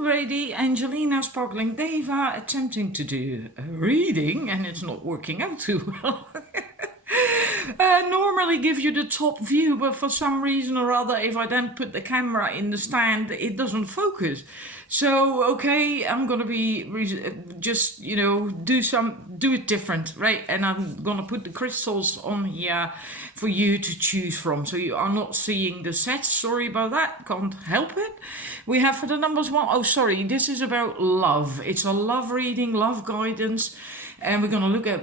already Angelina Sparkling Deva attempting to do a reading, and it's not working out too well. Normally give you the top view, but for some reason or other, if I then put the camera in the stand, it doesn't focus. So okay, I'm gonna be just do it different, right? And I'm gonna put the crystals on here for you to choose from, so you are not seeing the sets. Sorry about that, can't help it. We have for the numbers one. Oh, sorry, this is about love. It's a love reading, love guidance. And we're going to look at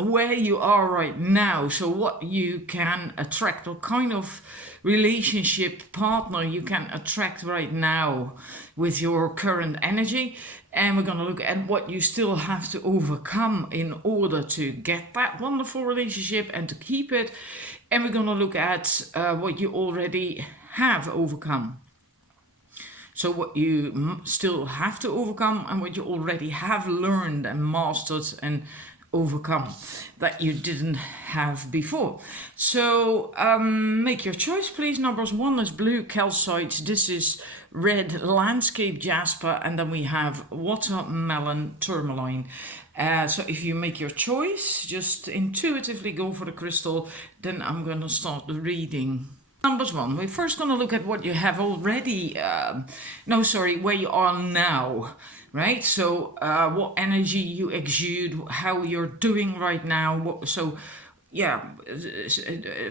where you are right now. So what you can attract, what kind of relationship partner you can attract right now with your current energy. And we're going to look at what you still have to overcome in order to get that wonderful relationship and to keep it. And we're going to look at what you already have overcome. So what you still have to overcome and what you already have learned and mastered and overcome that you didn't have before. So make your choice, please. Numbers 1 is blue calcite. This is red landscape jasper. And then we have watermelon tourmaline. So if you make your choice, just intuitively go for the crystal. Then I'm going to start the reading. Numbers 1, we're first going to look at what you have already, where you are now, right? So what energy you exude, how you're doing right now.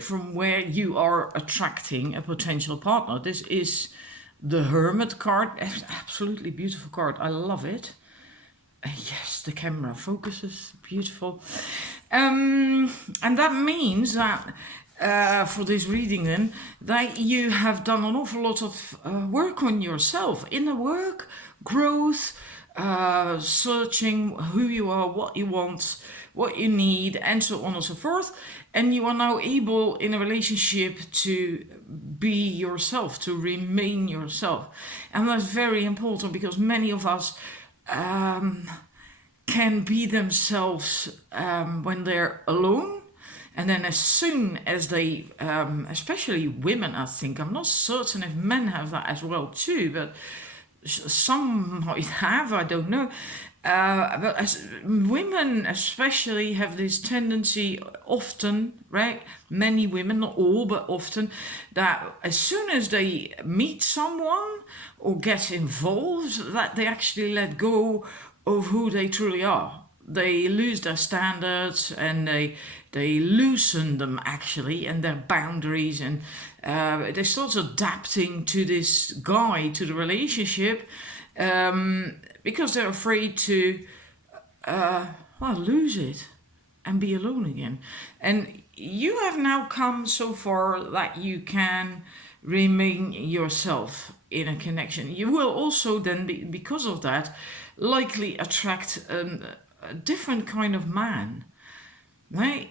From where you are attracting a potential partner. This is the Hermit card, absolutely beautiful card, I love it. Yes, the camera focuses, beautiful. And that means that for this reading then, that you have done an awful lot of work on yourself, inner work, growth, searching who you are, what you want, what you need, and so on and so forth. And you are now able in a relationship to be yourself, to remain yourself. And that's very important because many of us can be themselves when they're alone. And then as soon as they, especially women, I think, I'm not certain if men have that as well too, but some might have, I don't know. But as women especially have this tendency often, right? Many women, not all, but often, that as soon as they meet someone or get involved, that they actually let go of who they truly are. They lose their standards and they loosen them actually and their boundaries, and they start adapting to this guy, to the relationship, because they're afraid to lose it and be alone again. And you have now come so far that you can remain yourself in a connection. You will also then, because of that, likely attract a different kind of man, right?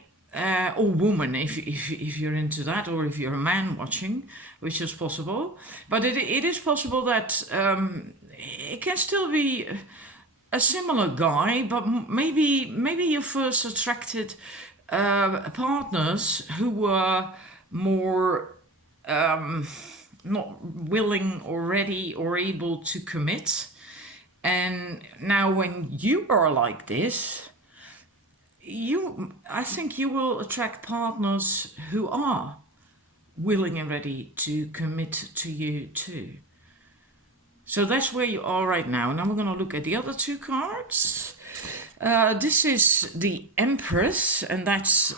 Or woman, if you're into that, or if you're a man watching, which is possible. But it is possible that it can still be a similar guy, but maybe you first attracted partners who were more not willing or ready or able to commit. And now when you are like this, I think you will attract partners who are willing and ready to commit to you too. So that's where you are right now. Now we're going to look at the other two cards. This is the Empress, and that's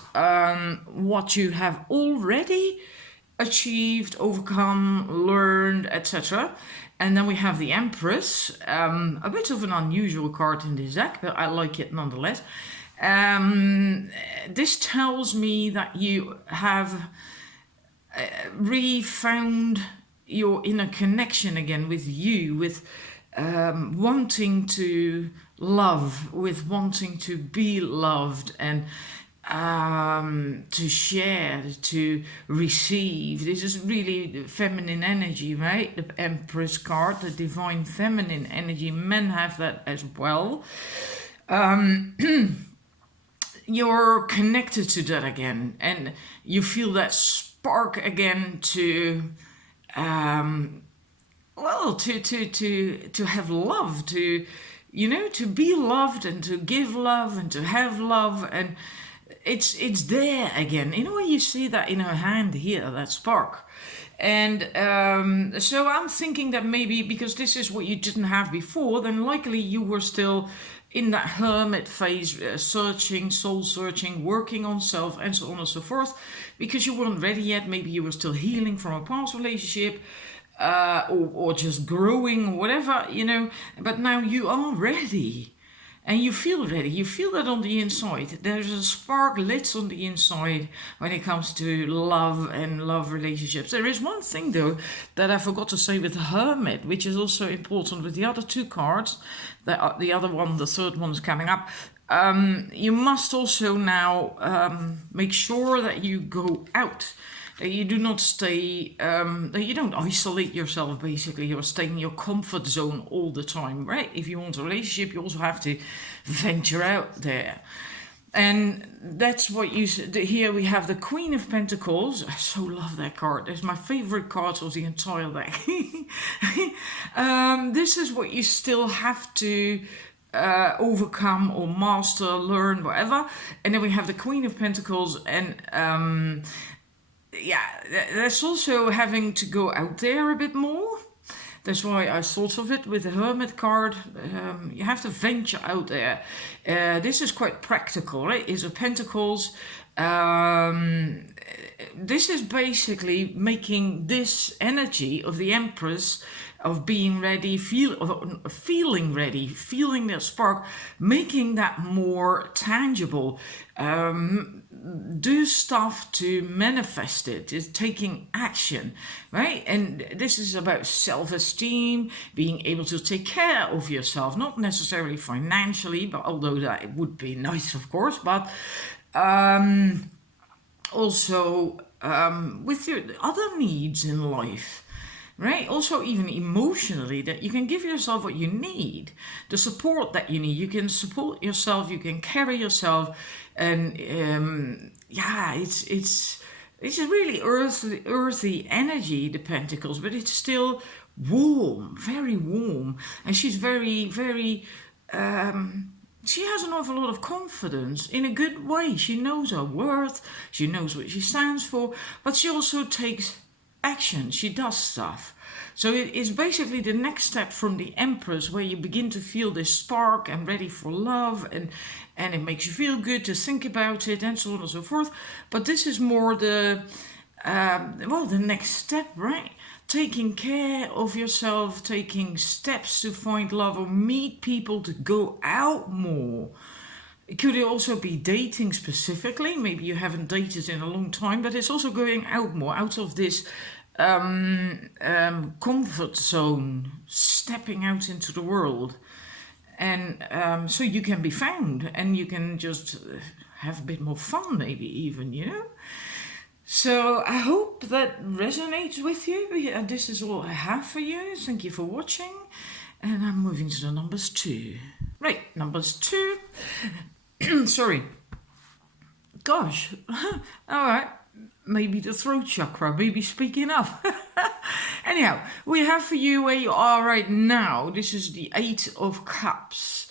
what you have already achieved, overcome, learned, etc. And then we have the Empress, a bit of an unusual card in this deck, but I like it nonetheless. This tells me that you have refound your inner connection again with you, with wanting to love, with wanting to be loved, and to share, to receive. This is really feminine energy, right? The Empress card, the divine feminine energy. Men have that as well. You're connected to that again, and you feel that spark again to well, to have love, to, you know, to be loved and to give love and to have love. And it's there again. You know, when you see that in her hand here, that spark. And so I'm thinking that maybe because this is what you didn't have before, then likely you were still in that hermit phase, searching, soul searching, working on self, and so on and so forth, because you weren't ready yet. Maybe you were still healing from a past relationship, or just growing, or whatever, you know. But now you are ready. And you feel ready. You feel that on the inside. There's a spark lit on the inside when it comes to love and love relationships. There is one thing, though, that I forgot to say with the Hermit, which is also important with the other two cards. The other one, the third one is coming up. You must also now make sure that you go out. That you do not stay, that you don't isolate yourself, basically. You're staying in your comfort zone all the time, right? If you want a relationship, you also have to venture out there. And that's what you, here we have the Queen of Pentacles. I so love that card. It's my favorite card of the entire deck. This is what you still have to overcome or master, learn, whatever. And then we have the Queen of Pentacles, and yeah, that's also having to go out there a bit more. That's why I thought of it with the Hermit card. You have to venture out there. This is quite practical, right? Is of Pentacles. This is basically making this energy of the Empress, of being ready, feeling ready, feeling that spark, making that more tangible. Do stuff to manifest it. It's taking action, right? And this is about self-esteem, being able to take care of yourself, not necessarily financially, but although that would be nice, of course, but also with your other needs in life. Right? Also, even emotionally, that you can give yourself what you need, the support that you need. You can support yourself, you can carry yourself, and yeah, it's a really earthy energy, the Pentacles, but it's still warm, very warm, and she's very she has an awful lot of confidence in a good way. She knows her worth, she knows what she stands for, but she also takes action. She does stuff. So it is basically the next step from the Empress, where you begin to feel this spark and ready for love, and it makes you feel good to think about it, and so on and so forth. But this is more the the next step, right? Taking care of yourself, taking steps to find love or meet people, to go out more. It could also be dating specifically. Maybe you haven't dated in a long time, but it's also going out more, out of this comfort zone, stepping out into the world. And so you can be found, and you can just have a bit more fun, maybe even, you know. So I hope that resonates with you. This is all I have for you. Thank you for watching. And I'm moving to the numbers 2. Right, numbers 2. Sorry. Gosh. All right. Maybe the throat chakra, maybe speaking up. Anyhow, we have for you where you are right now. This is the 8 of Cups.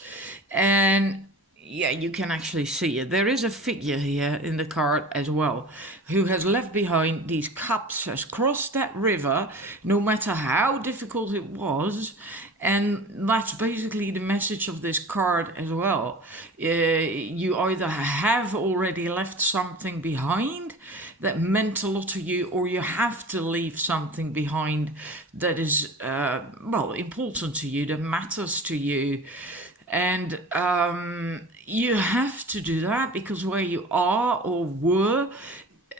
And yeah, you can actually see it. There is a figure here in the card as well, who has left behind these cups, has crossed that river, no matter how difficult it was. And that's basically the message of this card as well. You either have already left something behind that meant a lot to you, or you have to leave something behind that is, important to you, that matters to you. And you have to do that because where you are or were,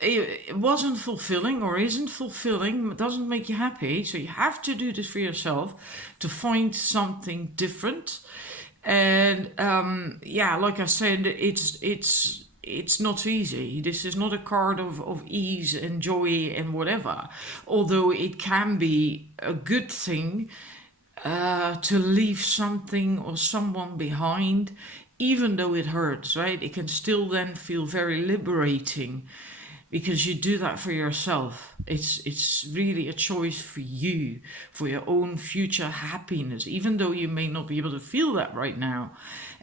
it wasn't fulfilling or isn't fulfilling, doesn't make you happy. So you have to do this for yourself to find something different. And like I said, it's not easy. This is not a card of ease and joy and whatever, although it can be a good thing to leave something or someone behind, even though it hurts, right? It can still then feel very liberating. because you do that for yourself. It's really a choice for you, for your own future happiness, even though you may not be able to feel that right now.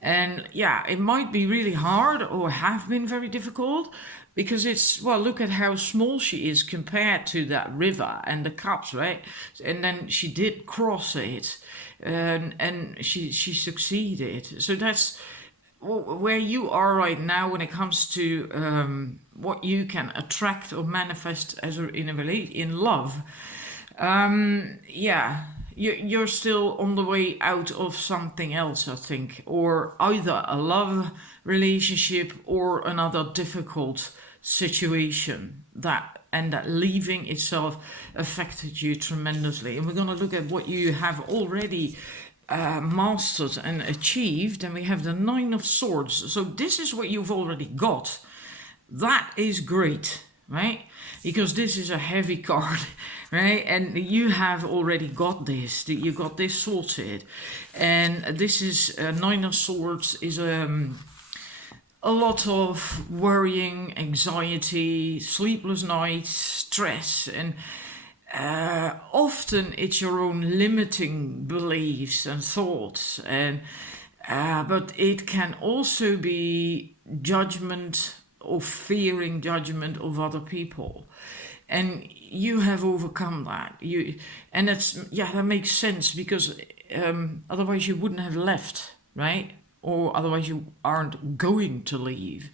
And yeah, it might be really hard or have been very difficult because it's, well, look at how small she is compared to that river and the cups, right? And then she did cross it, and she succeeded. So that's where you are right now when it comes to what you can attract or manifest as in love. Yeah, you're still on the way out of something else, I think, or either a love relationship or another difficult situation that leaving itself affected you tremendously. And we're going to look at what you have already mastered and achieved, and we have the Nine of Swords. So this is what you've already got. That is great, right? Because this is a heavy card, right? And you have already got this. You got this sorted, and this is Nine of Swords is a lot of worrying, anxiety, sleepless nights, stress, and often it's your own limiting beliefs and thoughts, and but it can also be judgment or fearing judgment of other people, and you have overcome that. And that's, yeah, that makes sense because otherwise you wouldn't have left, right? Or otherwise you aren't going to leave.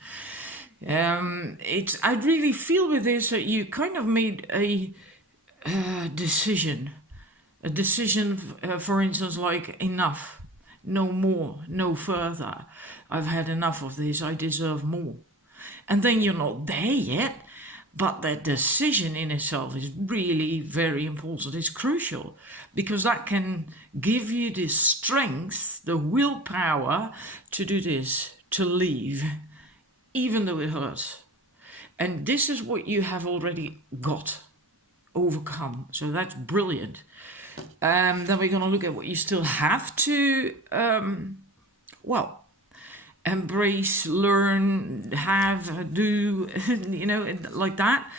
I really feel with this that you kind of made a decision. A decision, for instance, like enough, no more, no further. I've had enough of this, I deserve more. And then you're not there yet, but that decision in itself is really very important. It's crucial because that can give you the strength, the willpower to do this, to leave, even though it hurts. And this is what you have already got, overcome. So that's brilliant. Then we're going to look at what you still have to, embrace, learn, have, do, like that.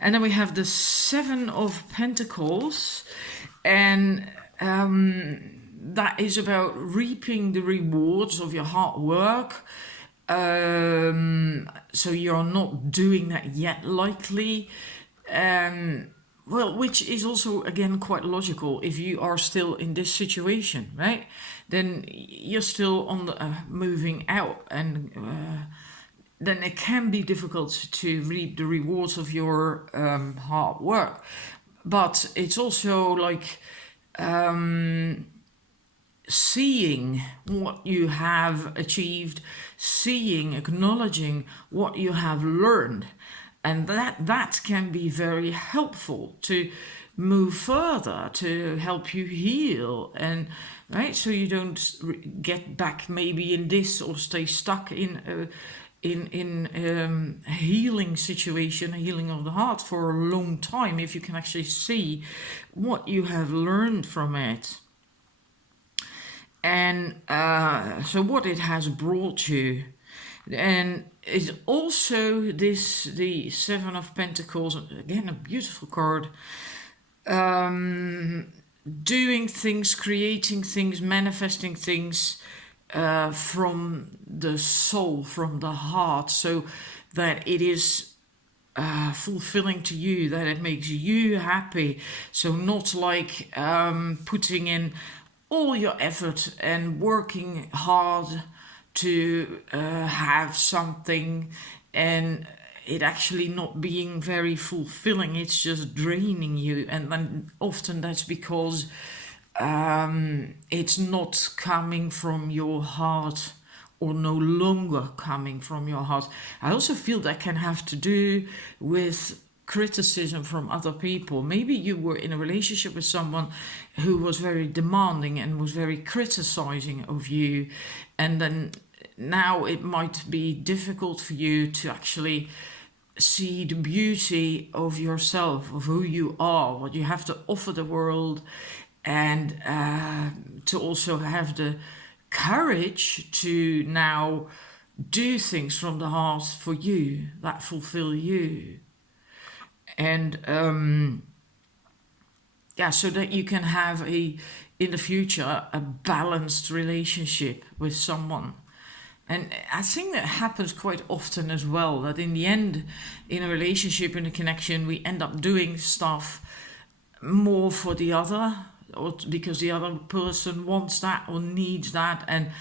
And then we have the Seven of Pentacles, and that is about reaping the rewards of your hard work. So you're not doing that yet, likely. Which is also, again, quite logical. If you are still in this situation, right, then you're still on the moving out, and then it can be difficult to reap the rewards of your hard work. But it's also like seeing what you have achieved, acknowledging what you have learned. And that can be very helpful to move further, to help you heal, and right, so you don't get back maybe in this or stay stuck in healing situation, healing of the heart for a long time. If you can actually see what you have learned from it, and so what it has brought you. And it's also the Seven of Pentacles, again a beautiful card, doing things, creating things, manifesting things from the soul, from the heart, so that it is fulfilling to you, that it makes you happy. So not like putting in all your effort and working hard to have something and it actually not being very fulfilling. It's just draining you, and then often that's because it's not coming from your heart, or no longer coming from your heart. I also feel that can have to do with criticism from other people. Maybe you were in a relationship with someone who was very demanding and was very criticizing of you, and then now it might be difficult for you to actually see the beauty of yourself, of who you are, what you have to offer the world, and to also have the courage to now do things from the heart for you that fulfill you. And so that you can have in the future a balanced relationship with someone. And I think that happens quite often as well, that in the end, in a relationship, in a connection, we end up doing stuff more for the other, or because the other person wants that or needs that. And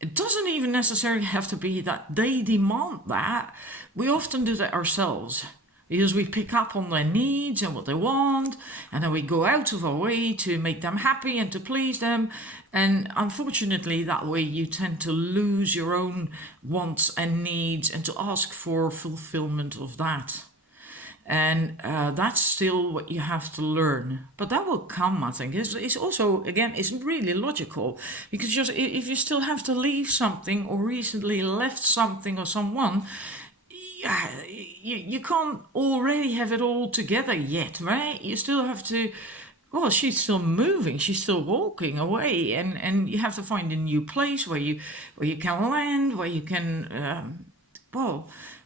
it doesn't even necessarily have to be that they demand that. We often do that ourselves, because we pick up on their needs and what they want, and then we go out of our way to make them happy and to please them. And unfortunately, that way you tend to lose your own wants and needs and to ask for fulfillment of that. And that's still what you have to learn. But that will come, I think. It's also, again, it's really logical. Because just if you still have to leave something or recently left something or someone, you can't already have it all together yet, right? You still have to, well, she's still moving, she's still walking away, and you have to find a new place where you can land, where you can,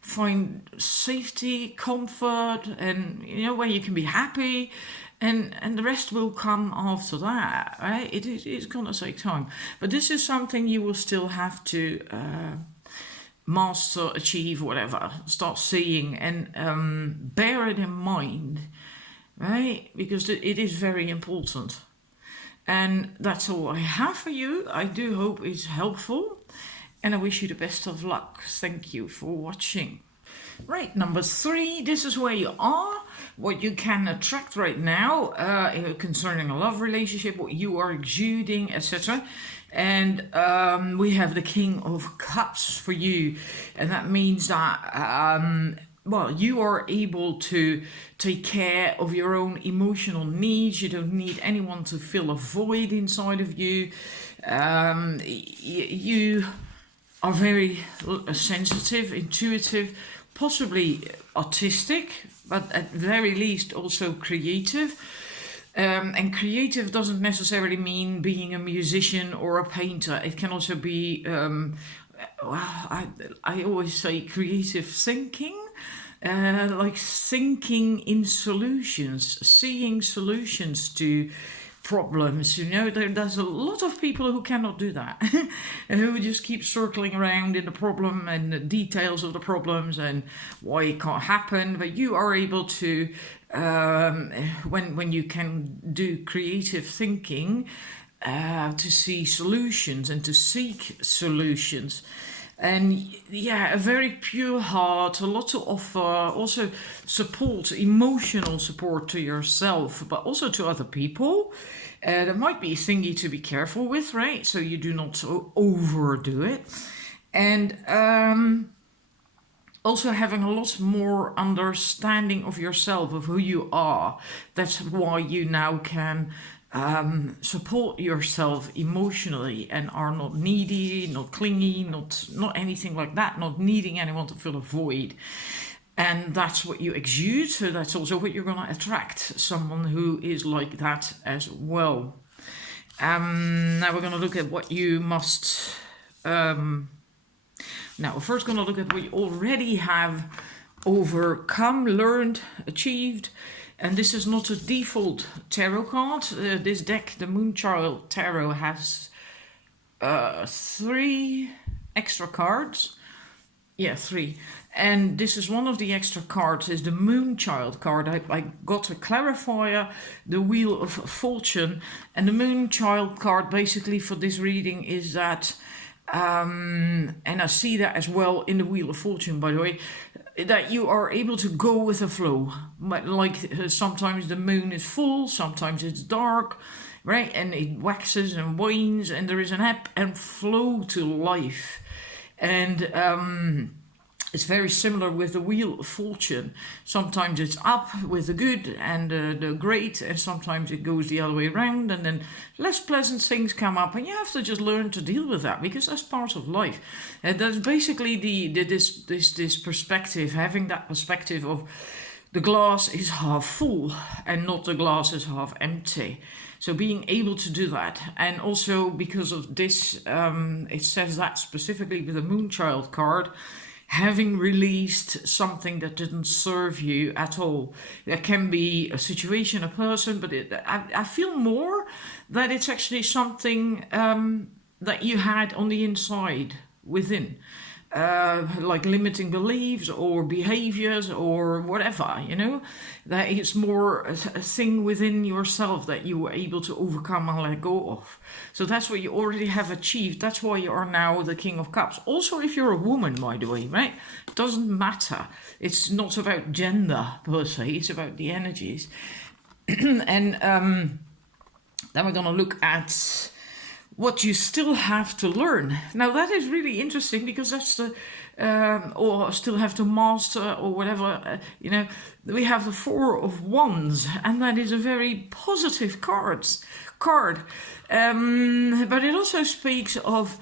find safety, comfort, and where you can be happy, and the rest will come after that, right? It's gonna take time, but this is something you will still have to master, achieve, whatever, start seeing, and bear it in mind, right? Because it is very important. And that's all I have for you. I do hope it's helpful, and I wish you the best of luck. Thank you for watching. Right, number 3, this is where you are, what you can attract right now concerning a love relationship, what you are exuding, etc. And we have the King of Cups for you, and that means that you are able to take care of your own emotional needs. You don't need anyone to fill a void inside of you. You are very sensitive, intuitive, possibly artistic, but at very least also creative. And creative doesn't necessarily mean being a musician or a painter. It can also be, I always say creative thinking, like thinking in solutions, seeing solutions to problems. There's a lot of people who cannot do that and who just keep circling around in the problem and the details of the problems and why it can't happen. But you are able to, when you can do creative thinking, to see solutions and to seek solutions. And a very pure heart, a lot to offer, also support, emotional support to yourself, but also to other people. There might be a thingy to be careful with, right? So you do not overdo it. And also having a lot more understanding of yourself, of who you are. That's why you now can support yourself emotionally and are not needy, not clingy, not anything like that, not needing anyone to fill a void. And that's what you exude, so that's also what you're going to attract, someone who is like that as well. Now we're going to look at what you must... now we're first going to look at what you already have overcome, learned, achieved. And this is not a default tarot card. This deck, the Moonchild Tarot, has 3 extra cards. Yeah, 3. And this is one of the extra cards, is the Moonchild card. I got a clarifier, the Wheel of Fortune. And the Moonchild card basically for this reading is that, and I see that as well in the Wheel of Fortune, by the way, that you are able to go with the flow. But like sometimes the moon is full, sometimes it's dark, right? And it waxes and wanes, and there is an ebb and flow to life. And it's very similar with the Wheel of Fortune. Sometimes it's up with the good and the great, and sometimes it goes the other way around, and then less pleasant things come up, and you have to just learn to deal with that, because that's part of life. And that's basically this perspective, having that perspective of the glass is half full and not the glass is half empty. So being able to do that, and also because of this, it says that specifically with the Moonchild card, having released something that didn't serve you at all. It can be a situation, a person, but I feel more that it's actually something that you had on the inside within. Like limiting beliefs or behaviors or whatever, that it's more a thing within yourself that you were able to overcome and let go of. So that's what you already have achieved. That's why you are now the King of Cups. Also, if you're a woman, by the way, right? It doesn't matter. It's not about gender per se, it's about the energies. And then we're going to look at what you still have to learn. Now that is really interesting because that's the, or still have to master or whatever, we have the Four of Wands, and that is a very positive card. But it also speaks of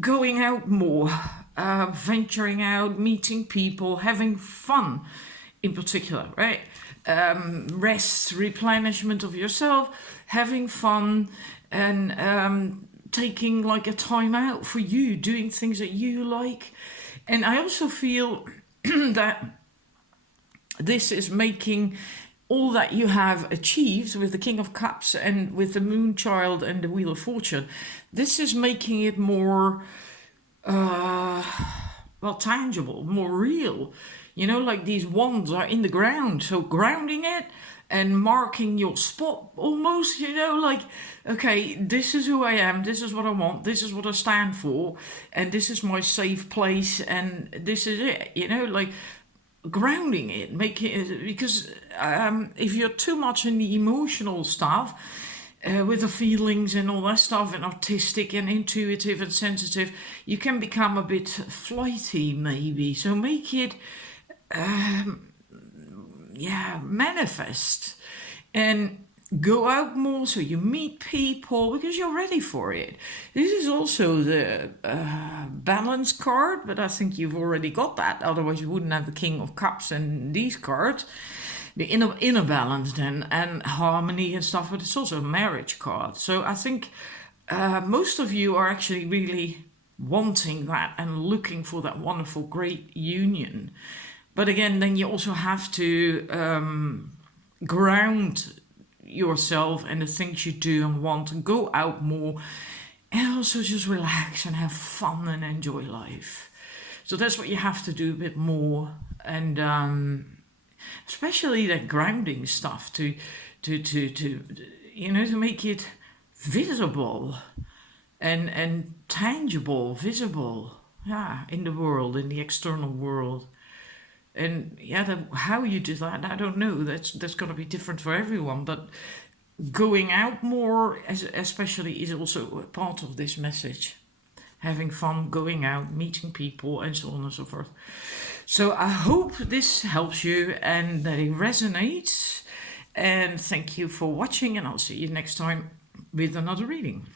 going out more, venturing out, meeting people, having fun in particular, right? Rest, replenishment of yourself, having fun, and taking like a time out for you, doing things that you like. And I also feel that this is making all that you have achieved with the King of Cups and with the Moon Child and the Wheel of Fortune, this is making it more tangible, more real. Like these wands are in the ground, so grounding it and marking your spot almost, like, okay, this is who I am, this is what I want, this is what I stand for, and this is my safe place, and this is it, like grounding it, making it, because if you're too much in the emotional stuff, with the feelings and all that stuff, and artistic and intuitive and sensitive, you can become a bit flighty maybe. So make it manifest and go out more so you meet people because you're ready for it. This is also the balance card, but I think you've already got that, otherwise you wouldn't have the King of Cups and these cards. The inner balance then, and harmony and stuff, but it's also a marriage card. So I think most of you are actually really wanting that and looking for that wonderful, great union. But again, then you also have to ground yourself and the things you do and want, and go out more, and also just relax and have fun and enjoy life. So that's what you have to do a bit more, and especially that grounding stuff to make it visible and tangible, visible, in the world, in the external world. And how you do that, I don't know. That's going to be different for everyone. But going out more, especially, is also a part of this message. Having fun, going out, meeting people, and so on and so forth. So I hope this helps you and that it resonates. And thank you for watching, and I'll see you next time with another reading.